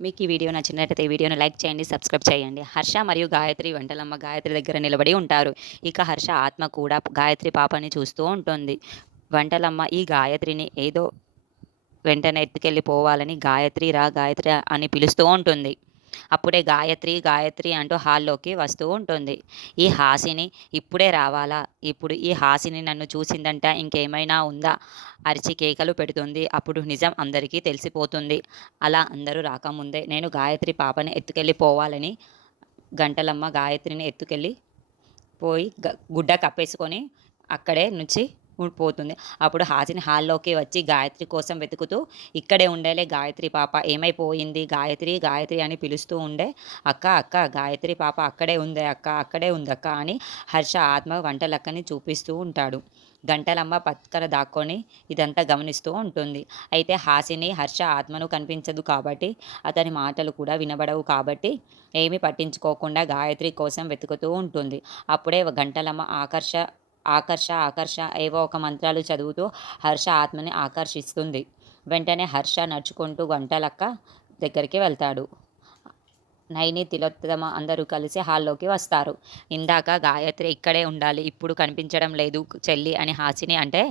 మీకు ఈ వీడియో నచ్చినట్లయితే ఈ వీడియోని లైక్ చేయండి సబ్స్క్రైబ్ చేయండి. హర్ష మరియు గాయత్రి వంటలమ్మ గాయత్రి దగ్గర నిలబడి ఉంటారు. ఇక హర్ష ఆత్మ కూడా గాయత్రి పాపని చూస్తూ ఉంటుంది. వంటలమ్మ ఈ గాయత్రిని ఏదో వెంటనే ఎత్తుకెళ్ళి పోవాలని గాయత్రి రా గాయత్రి అని పిలుస్తూ ఉంటుంది. అప్పుడే గాయత్రి గాయత్రి అంటూ హాల్లోకి వస్తూ ఉంటుంది. ఈ హాసిని ఇప్పుడే రావాలా? ఇప్పుడు ఈ హాసిని నన్ను చూసిందంట ఇంకేమైనా ఉందా? అరిచి కేకలు పెడుతుంది. అప్పుడు నిజం అందరికీ తెలిసిపోతుంది. అలా అందరూ రాకముందే నేను గాయత్రి పాపని ఎత్తుకెళ్ళి పోవాలని గంటలమ్మ గాయత్రిని ఎత్తుకెళ్ళి పోయి గ- గుడ్డ కప్పేసుకొని అక్కడే నుంచి పోతుంది అప్పుడు హాసిని హాల్లోకి వచ్చి గాయత్రి కోసం వెతుకుతూ ఇక్కడే ఉండేలే గాయత్రి పాప ఏమైపోయింది? గాయత్రి గాయత్రి అని పిలుస్తూ ఉండే అక్క అక్క గాయత్రి పాప అక్కడే ఉంది అక్క అక్కడే ఉంది అక్క అని హర్ష ఆత్మ వంటలక్కని చూపిస్తూ ఉంటాడు. గంటలమ్మ పక్కన దాక్కొని ఇదంతా గమనిస్తూ ఉంటుంది. అయితే హాసిని హర్ష ఆత్మను కనిపించదు కాబట్టి అతని మాటలు కూడా వినబడవు కాబట్టి ఏమీ పట్టించుకోకుండా గాయత్రి కోసం వెతుకుతూ ఉంటుంది. అప్పుడే గంటలమ్మ ఆకర్ష ఆకర్ష ఆకర్ష ఏవో ఒక మంత్రాలు చదువుతూ హర్ష ఆత్మని ఆకర్షిస్తుంది. వెంటనే హర్ష నడుచుకుంటూ గంటలక్క దగ్గరికి వెళ్తాడు. నైని తిలోత్తమ అందరూ కలిసి హాల్లోకి వస్తారు. ఇందాక గాయత్రి ఇక్కడే ఉండాలి ఇప్పుడు కనిపించడం లేదు చెల్లి అని హాసిని అంటే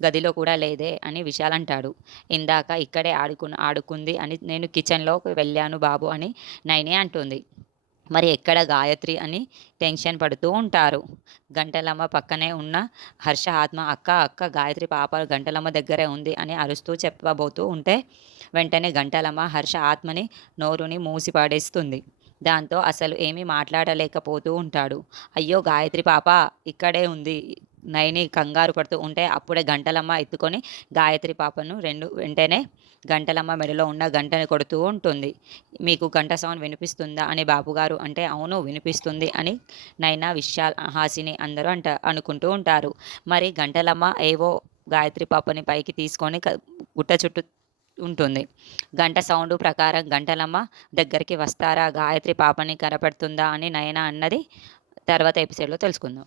గదిలో కూడా లేదే అని విశాల్ అంటాడు ఇందాక ఇక్కడే ఆడుకు ఆడుకుంది అని నేను కిచెన్లోకి వెళ్ళాను బాబు అని నైని అంటుంది. మరి ఎక్కడ గాయత్రి అని టెన్షన్ పడుతూ ఉంటారు. గంటలమ్మ పక్కనే ఉన్న హర్ష ఆత్మ అక్క అక్క గాయత్రి పాప గంటలమ్మ దగ్గరే ఉంది అని అరుస్తూ చెప్పబోతూ ఉంటే వెంటనే గంటలమ్మ హర్ష ఆత్మని నోరుని మూసి పడేస్తుంది దాంతో అసలు ఏమీ మాట్లాడలేకపోతూ ఉంటాడు. అయ్యో గాయత్రి పాప ఇక్కడే ఉంది. నైని కంగారు పడుతూ ఉంటే అప్పుడే గంటలమ్మ ఎత్తుకొని గాయత్రి పాపను రెండు వెంటనే గంటలమ్మ మెడలో ఉన్న గంటని కొడుతూ ఉంటుంది. మీకు గంట సౌండ్ వినిపిస్తుందా అని బాబుగారు అంటే అవును వినిపిస్తుంది అని నైనా విశాల్ హాసిని అందరూ అంట అనుకుంటూ ఉంటారు. మరి గంటలమ్మ ఏవో గాయత్రి పాపని పైకి తీసుకొని గుట్ట చుట్టూ ఉంటుంది. గంట సౌండ్ ప్రకారం గంటలమ్మ దగ్గరికి వస్తారా? గాయత్రి పాపని కనపడుతుందా అని నయన అన్నది తర్వాత ఎపిసోడ్లో తెలుసుకుందాం.